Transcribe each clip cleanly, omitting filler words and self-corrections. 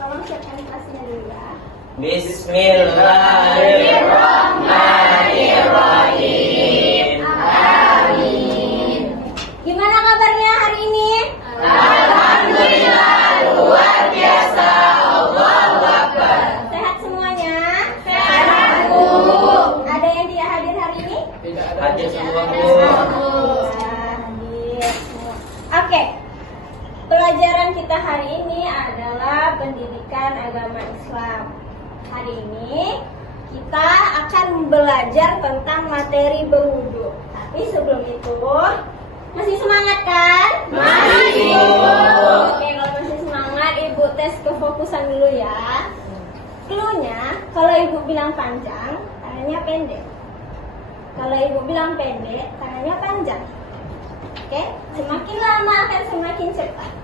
Tolong siapkan kelasnya dulu ya. Bismillahirrahmanirrahim. Amin. Gimana kabarnya hari ini? Alhamdulillah, luar biasa. Allahu Akbar. Sehat semuanya? Sehat, Bu. Ada yang tidak hadir hari ini? Hadir semua, Bu. Hadir semua. Oke. Pelajaran kita hari ini adalah pendidikan agama Islam. Hari ini kita akan belajar tentang materi berwudu. Tapi sebelum itu, masih semangat kan? Masih. Oke, kalau masih semangat, Ibu tes kefokusan dulu ya. Cluenya, kalau Ibu bilang panjang, tangannya pendek. Kalau Ibu bilang pendek, tangannya panjang. Oke, semakin lama akan semakin cepat.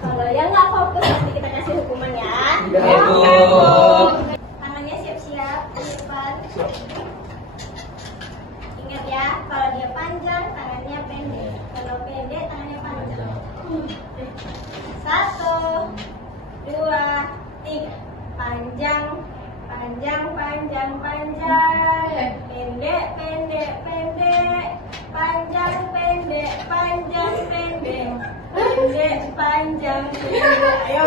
Kalau yang nggak fokus, nanti kita kasih hukuman ya. Tangannya siap-siap di depan. Ingat ya, kalau dia panjang, tangannya pendek. Kalau pendek, tangannya panjang. 1, 2, 3. Panjang, panjang, panjang, panjang. Pendek, pendek, pendek. Panjang, pendek, panjang, pendek. Pendek, panjang, pendek. Ayo,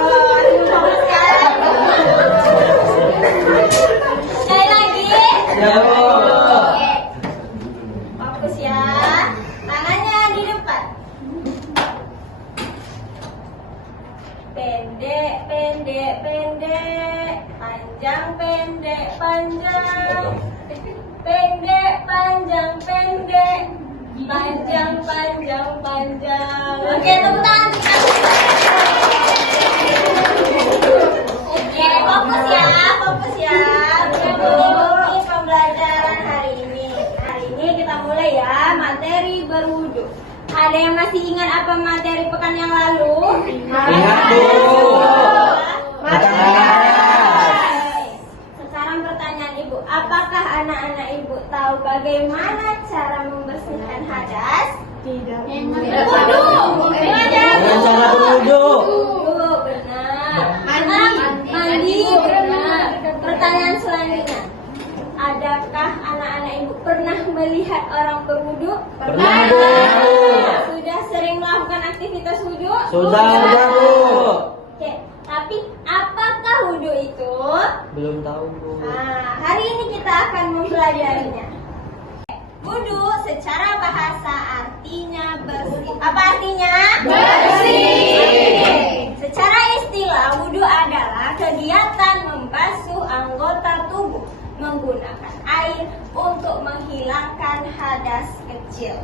fokus kan? Sekali lagi. Ya, Bu. Oke. Fokus ya. Tangannya di depan. Pendek, pendek, pendek. Panjang, pendek, panjang. Pendek, panjang, pendek. Panjang, panjang, panjang. Oke, tepuk tangan. Oke, fokus ya, fokus ya. Ini pembelajaran hari ini. Hari ini kita mulai ya, materi berwudu. Ada yang masih ingat apa materi pekan yang lalu? Ingat, Bu. Sekarang pertanyaan Ibu, apakah anak-anak Ibu tahu bagaimana cara membersihkan hadas? Tidak. Dengan cara berwudu. Benar. Mandi, benar. Pertanyaan selanjutnya, adakah anak-anak Ibu pernah melihat orang berwudu? Pernah, Bu. Sudah sering melakukan aktivitas wudu? Sudah, Bu. Oke, tapi apakah wudu itu? Belum tahu, Bu. Nah, hari ini kita akan mempelajarinya. Wudu secara bahasa artinya bersih. Apa artinya? Bersih. Secara istilah, wudu adalah kegiatan membasuh anggota tubuh menggunakan air untuk menghilangkan hadas kecil.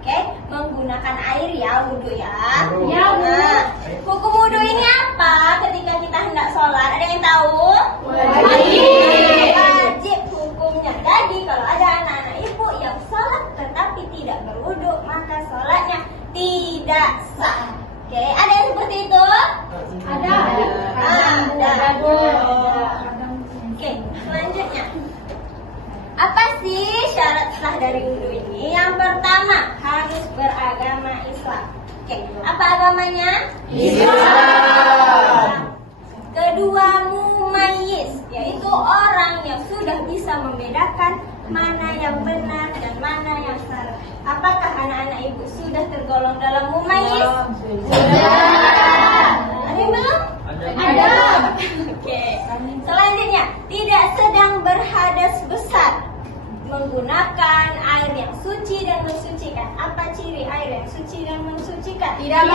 Oke, menggunakan air ya wudu ya. Ya, Bu. Nah, hukum wudu ini apa ketika kita hendak sholat? Ada yang tahu? Wajib hukumnya. Jadi kalau ada anak-anak ibu yang sholat tetapi tidak berwudu, maka sholatnya tidak sah. Oke, ada yang seperti itu? Ada. Oke, selanjutnya. Apa sih syarat sah dari wudu ini? Yang pertama, harus beragama Islam. Oke, apa agamanya? Islam. Kedua, mumayyiz, yaitu orang yang sudah bisa membedakan mana yang benar dan mana yang salah. Apakah anak-anak ibu sudah tergolong dalam mumayyiz? Sudah. Ada yang belum? Ada. Oke. Selanjutnya, tidak sedang berhadas besar, menggunakan air yang suci dan mensucikan. Apa ciri air yang suci dan mensucikan? Tidak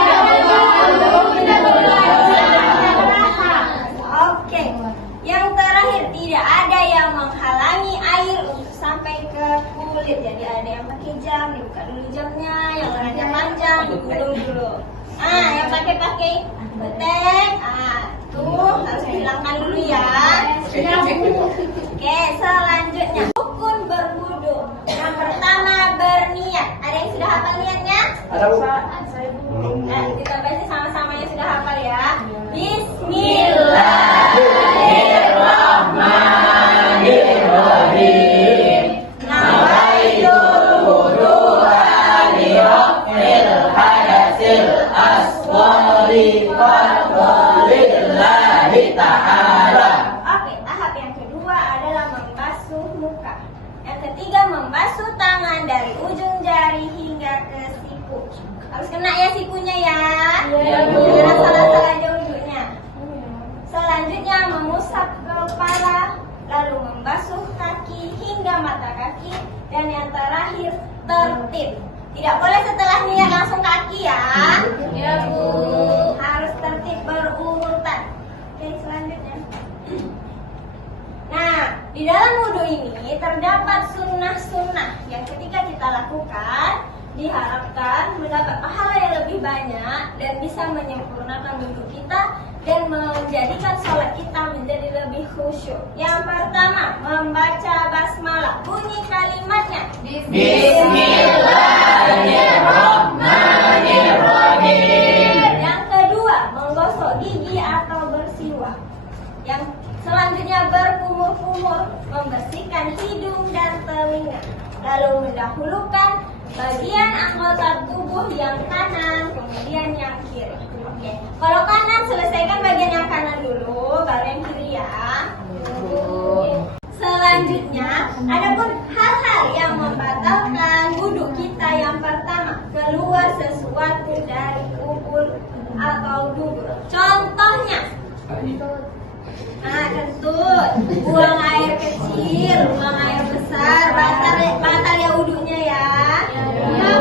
Oke. Yang terakhir, tidak ada yang menghalangi air untuk sampai ke kulit. Jadi ada yang pakai jam, dibuka dulu jamnya. Yang lengannya panjang, digulung dulu. Yang pakai betek, tuh harus dihilangkan dulu ya. Oke, selanjutnya rukun berwudu. Yang pertama, berniat. Ada yang sudah hafal niatnya? Ada, Bu. Kita baca sama-sama yang sudah hafal ya. Bismillah. Bismillahirrahmanirrahim. Nawaitul wudu'a li raf'il hadasil asghari wa lillahi ta'ala. kaki, dan yang terakhir tertib. Tidak boleh setelah niat langsung kaki ya. Ya, Bu. Harus tertib berurutan. Oke, selanjutnya. Nah, di dalam wudhu ini terdapat sunnah-sunnah yang ketika kita lakukan diharapkan mendapat pahala yang lebih banyak dan bisa menyempurnakan wudhu kita dan menjadikan sholat kita menjadi lebih khusyuk. Yang pertama, membaca basmalah. Bunyi kalimatnya. Bismillahirrahmanirrahim. Yang kedua, menggosok gigi atau bersiwak. Yang selanjutnya berkumur-kumur, membersihkan hidung dan telinga. Lalu mendahulukan bagian anggota tubuh yang kanan, kemudian yang kiri. Oke. Kalau kanan selesaikan bagian yang kanan dulu, baru yang kiri ya. Selanjutnya, adapun hal-hal yang membatalkan wudhu kita, yang pertama, keluar sesuatu dari kubur atau dubur. Contohnya, kentut, buang air kecil, buang air besar, batal ya wudhunya ya.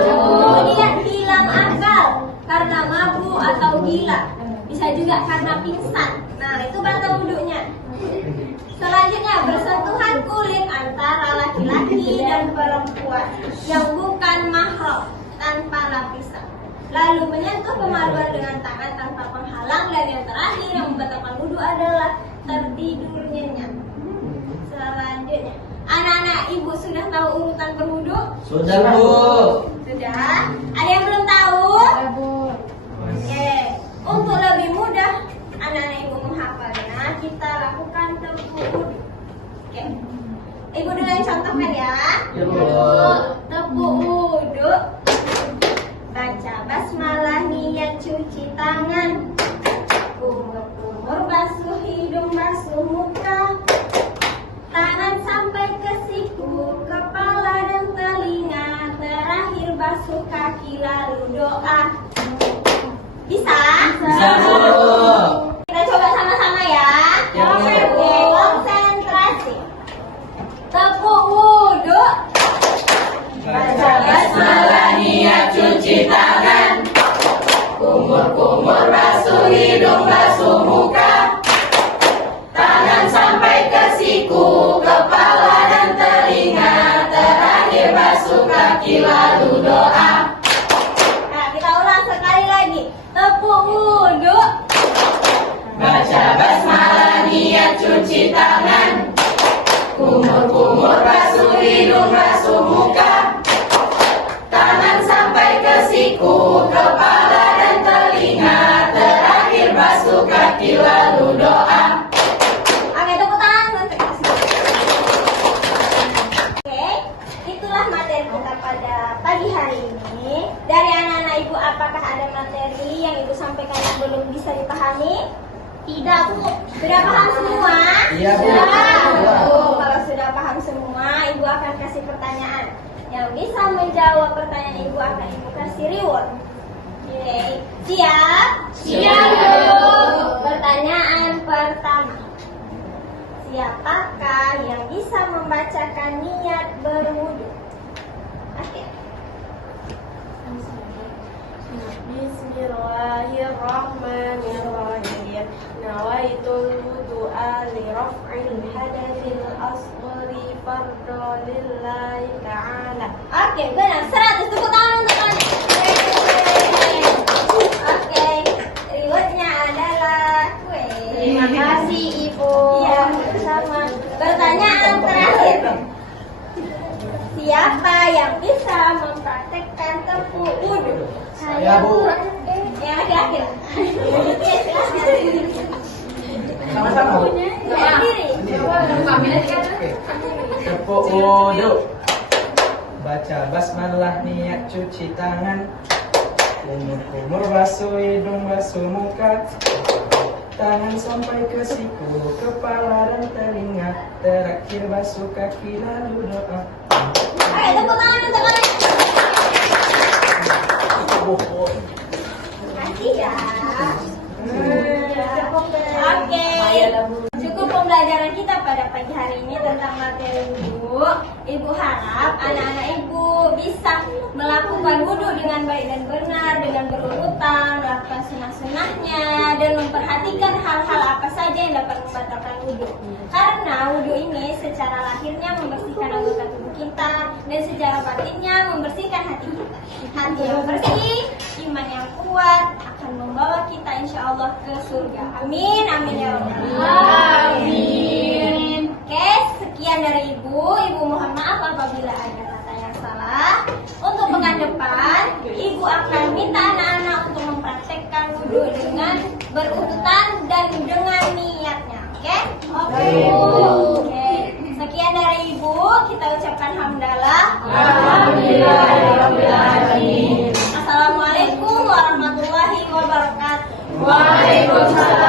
Kemudian hilang akal karena mabuk atau gila, bisa juga karena pingsan. Nah, itu batal wudhunya. Selanjutnya, bersentuhan kulit antara laki-laki dan perempuan yang bukan mahram tanpa lapisan. Lalu menyentuh kemaluan dengan tangan tanpa penghalang. Dan yang terakhir yang membatalkan wudhu adalah tertidur nyenyak. Selanjutnya, anak-anak ibu sudah tahu urutan berwudhu? Sudah, Bu. Sudah? Ada yang belum tahu? Oke. Untuk lebih mudah anak-anak ibu menghafalnya, kita lakukan tepuk wudhu. Oke. Ibu dulu yang contohkan ya. Ya, Bu. Tepuk wudhu. Baca basmalah, niat cuci tangan. Kumur-kumur, basuh hidung, basuh muka. Tangan sampai ke siku, kepala dan telinga. Terakhir basuh kaki lalu doa. Bisa? Bisa, Bu. Kita coba sama-sama ya. Ya, Bu. Oke, konsentrasi. Tepuk wudhu. Baca basmalah, niat cuci tangan. Kumur-kumur, basuh hidung, basuh muka. Tangan sampai ke siku, kepala dan telinga. Terakhir basuh kaki lalu doa. Nah, kita ulang sekali lagi. Tepuk wudhu. Baca basmalah, niat cuci tangan. Kumur-kumur, basuh hidung, basuh muka. Tangan sampai ke siku, kepala dan telinga. Terakhir basuh kaki lalu doa. Oke, tepuk tangan untuk kasih. Oke, itulah materi kita pada pagi hari ini. Dari anak-anak ibu, apakah ada materi yang ibu sampaikan yang belum bisa dipahami? Tidak, Bu. Sudah paham semua? Iya, Bu. Sudah. Kalau sudah paham semua, ibu akan kasih pertanyaan. Yang bisa menjawab pertanyaan ibu akan ibu kasih reward. Oke, siap? Siap, Bu. Pertanyaan pertama. Siapakah yang bisa membacakan niat berwudu? Oke. Bismillahirrahmanirrahim. Nawaitul wudu'a li raf'il hadatsil asghari fardhu lillahi ta'ala. Oke, benar. 100. Tepuk tangan untuk kalian. Oke, rewardnya adalah kue. Terima kasih, Ibu. Iya, sama. Pertanyaan terakhir. Siapa yang bisa mempraktekkan tepuk wudhu? Saya, Bu. Yang laki-laki. Oke, silahkan. Sama-sama, Bu. Sendiri. Tepuk wudhu. Baca basmalah, niat cuci tangan. Kumur-kumur, basuh hidung, basuh muka. Tangan sampai ke siku, kepala dan telinga. Terakhir basuh kaki lalu doa. Oke, tepuk tangan untuk kalian. Kasih ya. Oke. Cukup pembelajaran kita pada pagi hari ini tentang materi wudhu, Ibu harap anak-anak Ibu bisa melakukan wudhu dengan baik dan benar, dengan berurutan, melakukan sunnah-sunnahnya, dan memperhatikan hal-hal apa saja yang dapat membatalkan wudhu. Karena wudhu ini secara lahirnya membersihkan anggota tubuh kita, dan secara batinnya membersihkan hati kita. Hati yang bersih, iman yang kuat akan membawa kita insya Allah ke surga. Amin, amin ya Allah. Amin. Oke, sekian dari Ibu. Ibu mohon maaf apabila ada kata yang salah. Untuk pekan depan, Ibu akan minta anak-anak untuk mempraktekkan wudhu dengan berurutan dan dengan niatnya. Oke? Oke. Sekian dari Ibu. Kita ucapkan hamdalah. Alhamdulillahirobbilalamin. Assalamualaikum warahmatullahi wabarakatuh. Waalaikumsalam.